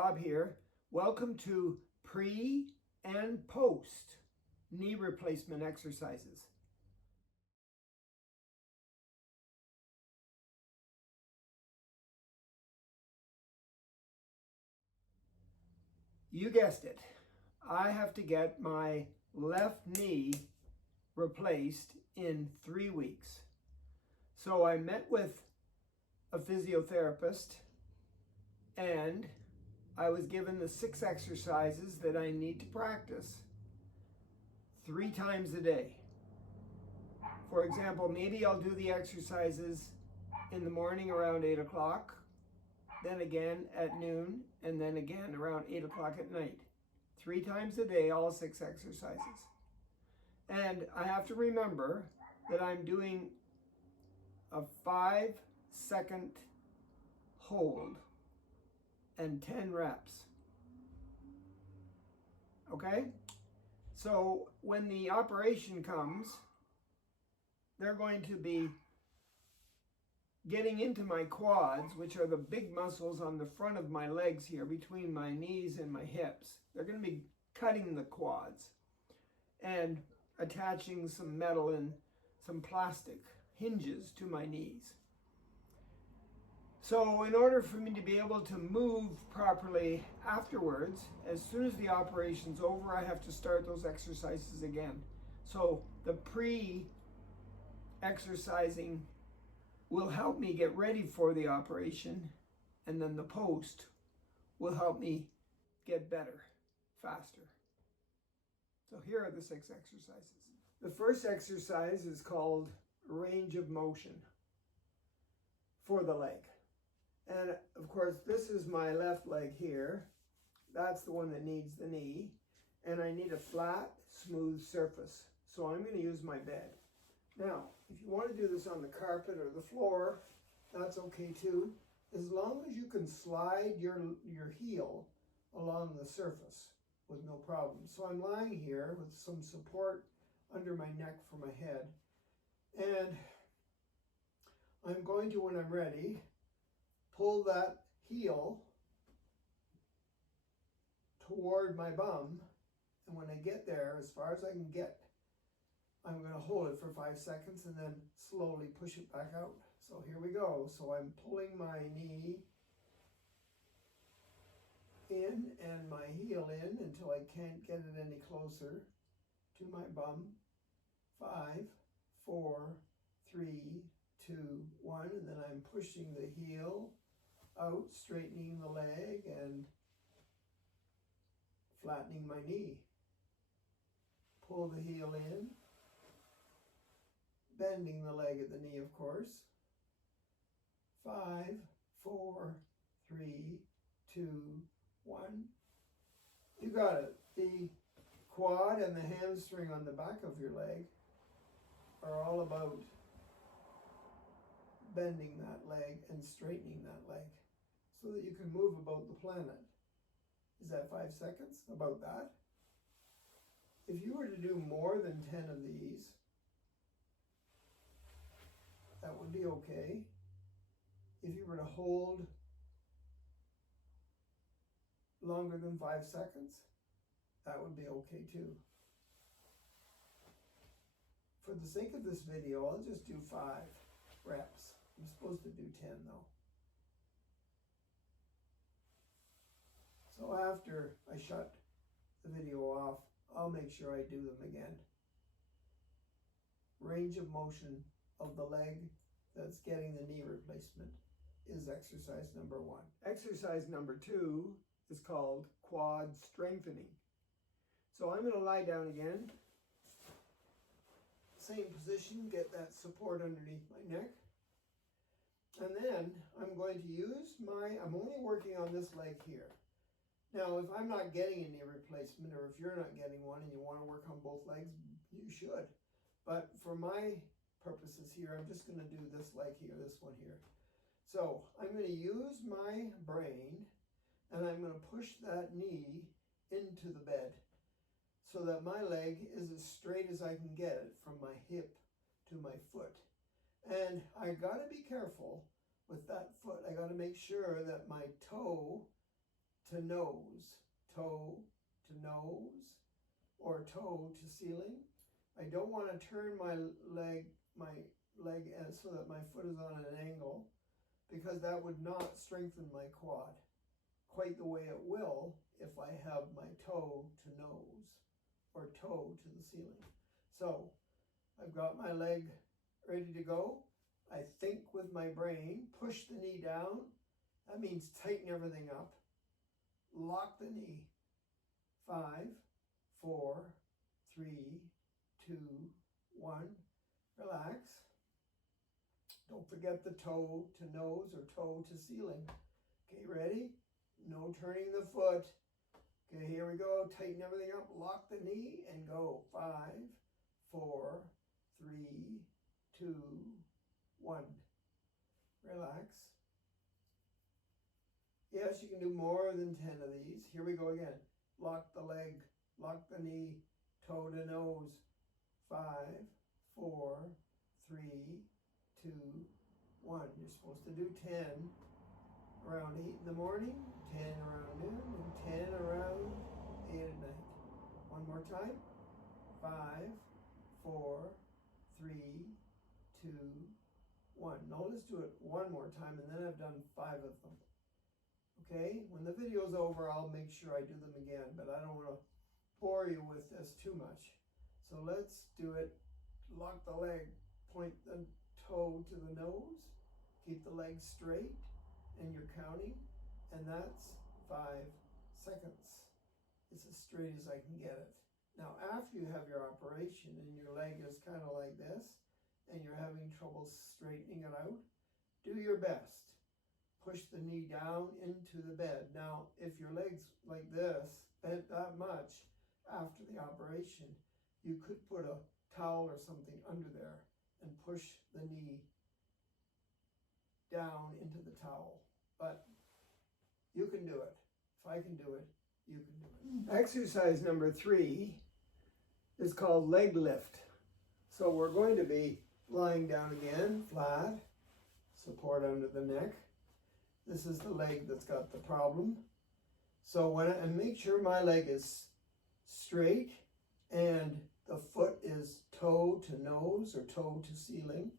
Bob here. Welcome to pre and post knee replacement exercises. You guessed it. I have to get my left knee replaced in 3 weeks. So I met with a physiotherapist and I was given the 6 exercises that I need to practice 3 times a day. For example, maybe I'll do the exercises in the morning around 8 o'clock, then again at noon, and then again around 8 o'clock at night. 3 times a day, all 6 exercises. And I have to remember that I'm doing a 5-second hold and 10 reps. Okay? So when the operation comes, they're going to be getting into my quads, which are the big muscles on the front of my legs here between my knees and my hips. They're going to be cutting the quads and attaching some metal and some plastic hinges to my knees. So in order for me to be able to move properly afterwards, as soon as the operation's over, I have to start those exercises again. So the pre-exercising will help me get ready for the operation, and then the post will help me get better, faster. So here are the 6 exercises. The first exercise is called range of motion for the leg. And of course, this is my left leg here. That's the one that needs the knee. And I need a flat, smooth surface. So I'm going to use my bed. Now, if you want to do this on the carpet or the floor, that's okay too, as long as you can slide your heel along the surface with no problem. So I'm lying here with some support under my neck for my head, and I'm going to, when I'm ready, pull that heel toward my bum, and when I get there, as far as I can get, I'm going to hold it for 5 seconds and then slowly push it back out. So here we go. So I'm pulling my knee in and my heel in until I can't get it any closer to my bum. 5, 4, 3, 2, 1, and then I'm pushing the heel out, straightening the leg and flattening my knee. Pull the heel in, bending the leg at the knee, of course. 5, 4, 3, 2, 1. You got it. The quad and the hamstring on the back of your leg are all about bending that leg and straightening that leg so that you can move about the planet. Is that 5 seconds? About that. If you were to do more than 10 of these, that would be okay. If you were to hold longer than 5 seconds, that would be okay too. For the sake of this video, I'll just do 5 reps. I'm supposed to do 10 though. So after I shut the video off, I'll make sure I do them again. Range of motion of the leg that's getting the knee replacement is exercise number 1. Exercise number 2 is called quad strengthening. So I'm going to lie down again. Same position, get that support underneath my neck. And then I'm going to use I'm only working on this leg here. Now, if I'm not getting a knee replacement, or if you're not getting one and you want to work on both legs, you should. But for my purposes here, I'm just going to do this leg here, this one here. So I'm going to use my brain and I'm going to push that knee into the bed so that my leg is as straight as I can get it from my hip to my foot. And I got to be careful with that foot. I got to make sure that my toe to nose, toe to nose, or toe to ceiling. I don't want to turn my leg so that my foot is on an angle, because that would not strengthen my quad quite the way it will if I have my toe to nose or toe to the ceiling. So I've got my leg ready to go. I think with my brain, push the knee down. That means tighten everything up. Lock the knee. 5, 4, 3, 2, 1. Relax. Don't forget the toe to nose or toe to ceiling. Okay, ready? No turning the foot. Okay, here we go. Tighten everything up. Lock the knee and go. 5, 4, 3, 2, 1. Relax. Yes, you can do more than 10 of these. Here we go again. Lock the leg. Lock the knee. Toe to nose. 5, 4, 3, 2, 1. You're supposed to do 10 around 8 in the morning, 10 around noon, and 10 around 8 at night. One more time. 5, 4, 3, 2, 1. Now let's do it one more time, and then I've done 5 of them. Okay, when the video's over, I'll make sure I do them again, but I don't want to bore you with this too much. So let's do it. Lock the leg, point the toe to the nose, keep the leg straight, and you're counting, and that's 5 seconds. It's as straight as I can get it. Now, after you have your operation and your leg is kind of like this, and you're having trouble straightening it out, do your best. Push the knee down into the bed. Now, if your leg's like this, bent that much after the operation, you could put a towel or something under there and push the knee down into the towel. But you can do it. If I can do it, you can do it. Exercise number 3 is called leg lift. So we're going to be lying down again, flat, support under the neck. This is the leg that's got the problem. So and make sure my leg is straight and the foot is toe to nose or toe to ceiling.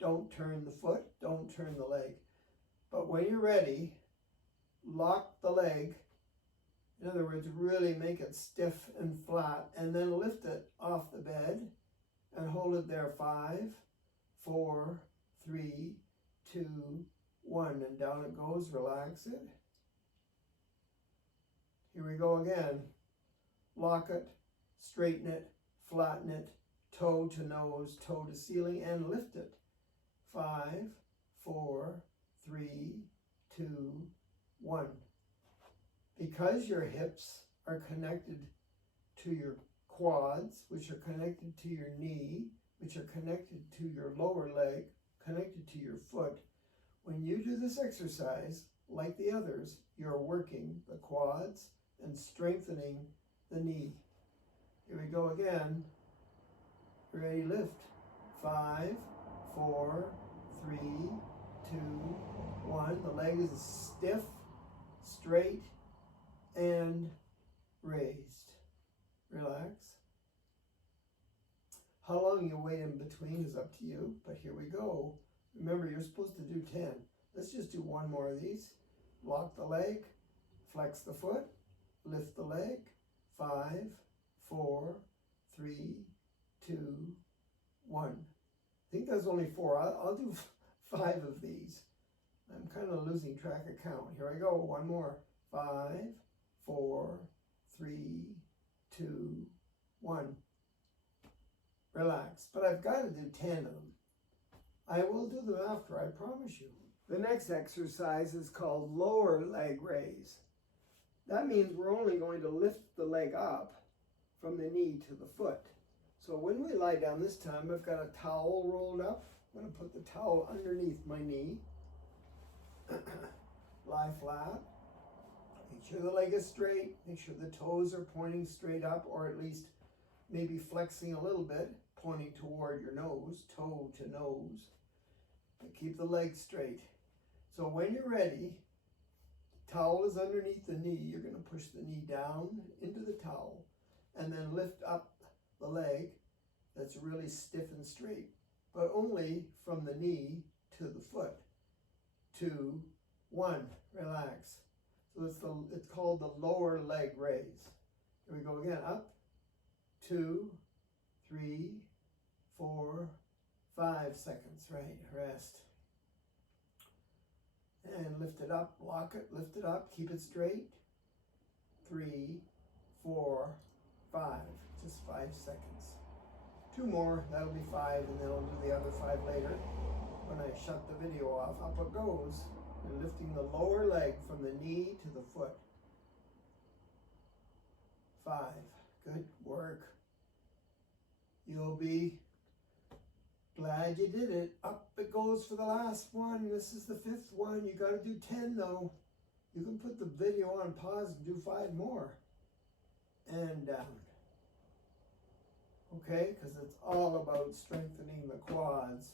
Don't turn the foot, don't turn the leg. But when you're ready, lock the leg. In other words, really make it stiff and flat, and then lift it off the bed and hold it there. 5, 4, 3, 2, 1, and down it goes. Relax it. Here we go again. Lock it, straighten it, flatten it, toe to nose, toe to ceiling, and lift it. 5, 4, 3, 2, 1. Because your hips are connected to your quads, which are connected to your knee, which are connected to your lower leg, connected to your foot, when you do this exercise, like the others, you're working the quads and strengthening the knee. Here we go again. Ready, lift. 5, 4, 3, 2, 1. The leg is stiff, straight, and raised. Relax. How long you wait in between is up to you, but here we go. Remember, you're supposed to do 10. Let's just do one more of these. Lock the leg, flex the foot, lift the leg. 5, 4, 3, 2, 1. I think that's only 4. I'll do 5 of these. I'm kind of losing track of count. Here I go. One more. 5, 4, 3, 2, 1. Relax. But I've got to do 10 of them. I will do them after, I promise you. The next exercise is called lower leg raise. That means we're only going to lift the leg up from the knee to the foot. So when we lie down this time, I've got a towel rolled up. I'm going to put the towel underneath my knee. Lie flat. Make sure the leg is straight. Make sure the toes are pointing straight up, or at least maybe flexing a little bit, pointing toward your nose, toe to nose. But keep the leg straight. So when you're ready, the towel is underneath the knee. You're push the knee down into the towel, and then lift up the leg that's really stiff and straight, but only from the knee to the foot. 2, 1, relax. So it's called the lower leg raise. Here we go again, up, 2, 3, 4, 5 seconds, right, rest. And lift it up, lock it, lift it up, keep it straight. 3, 4, 5, just 5 seconds. 2 more, that'll be 5, and then I'll do the other 5 later. When I shut the video off, up it goes. And lifting the lower leg from the knee to the foot. 5, good work. You'll be glad you did it. Up it goes for the last one. This is the 5th one. You got to do 10 though. You can put the video on pause and do 5 more. And down. Okay, because it's all about strengthening the quads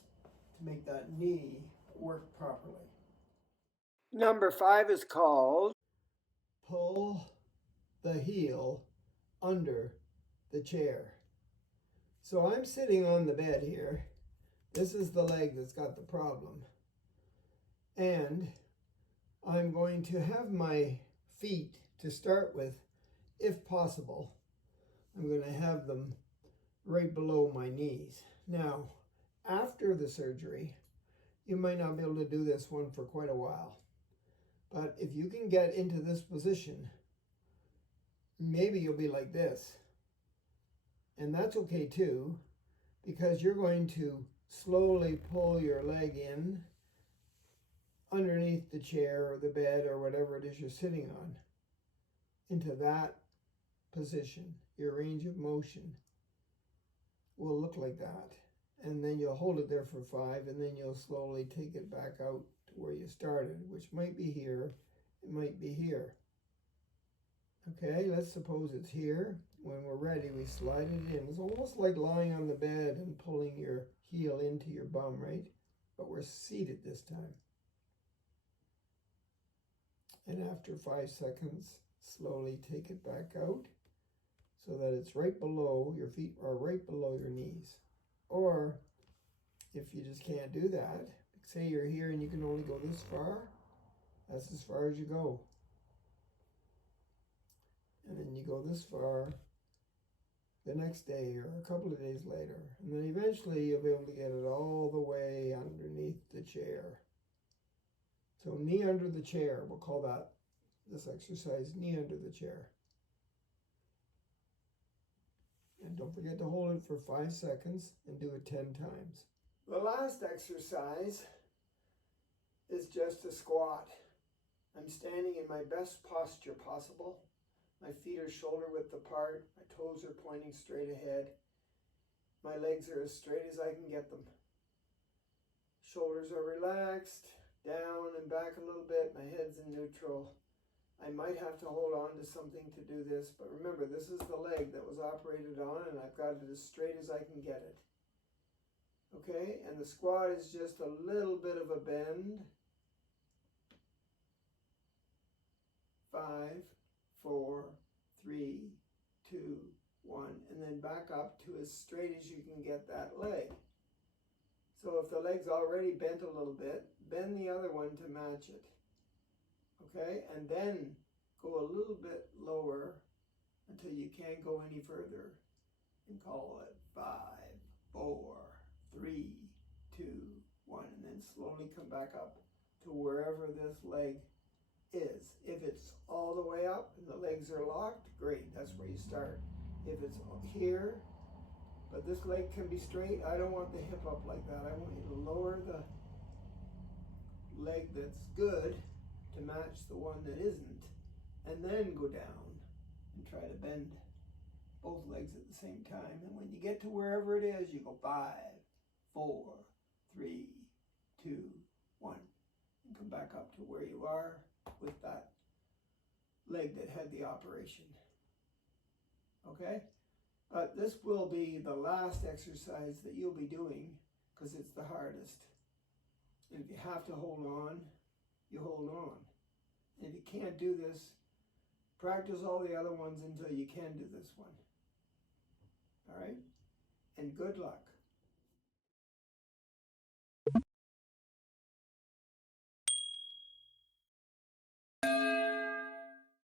to make that knee work properly. Number 5 is called pull the heel under the chair. So I'm sitting on the bed here. This is the leg that's got the problem. And I'm going to have my feet, to start with, if possible, I'm going to have them right below my knees. Now, after the surgery, you might not be able to do this one for quite a while. But if you can get into this position, maybe you'll be like this. And that's okay too, because you're going to slowly pull your leg in underneath the chair or the bed or whatever it is you're sitting on into that position. Your range of motion will look like that. And then you'll hold it there for 5, and then you'll slowly take it back out to where you started, which might be here, it might be here. Okay, let's suppose it's here. When we're ready, we slide it in. It's almost like lying on the bed and pulling your heel into your bum, right? But we're seated this time. And after 5 seconds, slowly take it back out so that it's right below, your feet are right below your knees. Or if you just can't do that, say you're here and you can only go this far, that's as far as you go. And then you go this far the next day or a couple of days later. And then eventually you'll be able to get it all the way underneath the chair. So knee under the chair, we'll call that, this exercise, knee under the chair. And don't forget to hold it for 5 seconds and do it 10 times. The last exercise is just a squat. I'm standing in my best posture possible. My feet are shoulder width apart. My toes are pointing straight ahead. My legs are as straight as I can get them. Shoulders are relaxed, down and back a little bit. My head's in neutral. I might have to hold on to something to do this, but remember, this is the leg that was operated on, and I've got it as straight as I can get it. Okay, and the squat is just a little bit of a bend. 5, 4, 3, 2, 1, and then back up to as straight as you can get that leg. So if the leg's already bent a little bit, bend the other one to match it. Okay, and then go a little bit lower until you can't go any further, and call it 5, 4, 3, 2, 1, and then slowly come back up to wherever this leg is. If it's all the way up and the legs are locked, great, that's where you start. If it's here, but this leg can be straight, I don't want the hip up like that. I want you to lower the leg that's good to match the one that isn't, and then go down and try to bend both legs at the same time. And when you get to wherever it is, you go 5, 4, 3, 2, 1, and come back up to where you are with that leg that had the operation. Okay? But this will be the last exercise that you'll be doing because it's the hardest. And if you have to hold on, you hold on. And if you can't do this Practice all the other ones until you can do this one. All right? And good luck.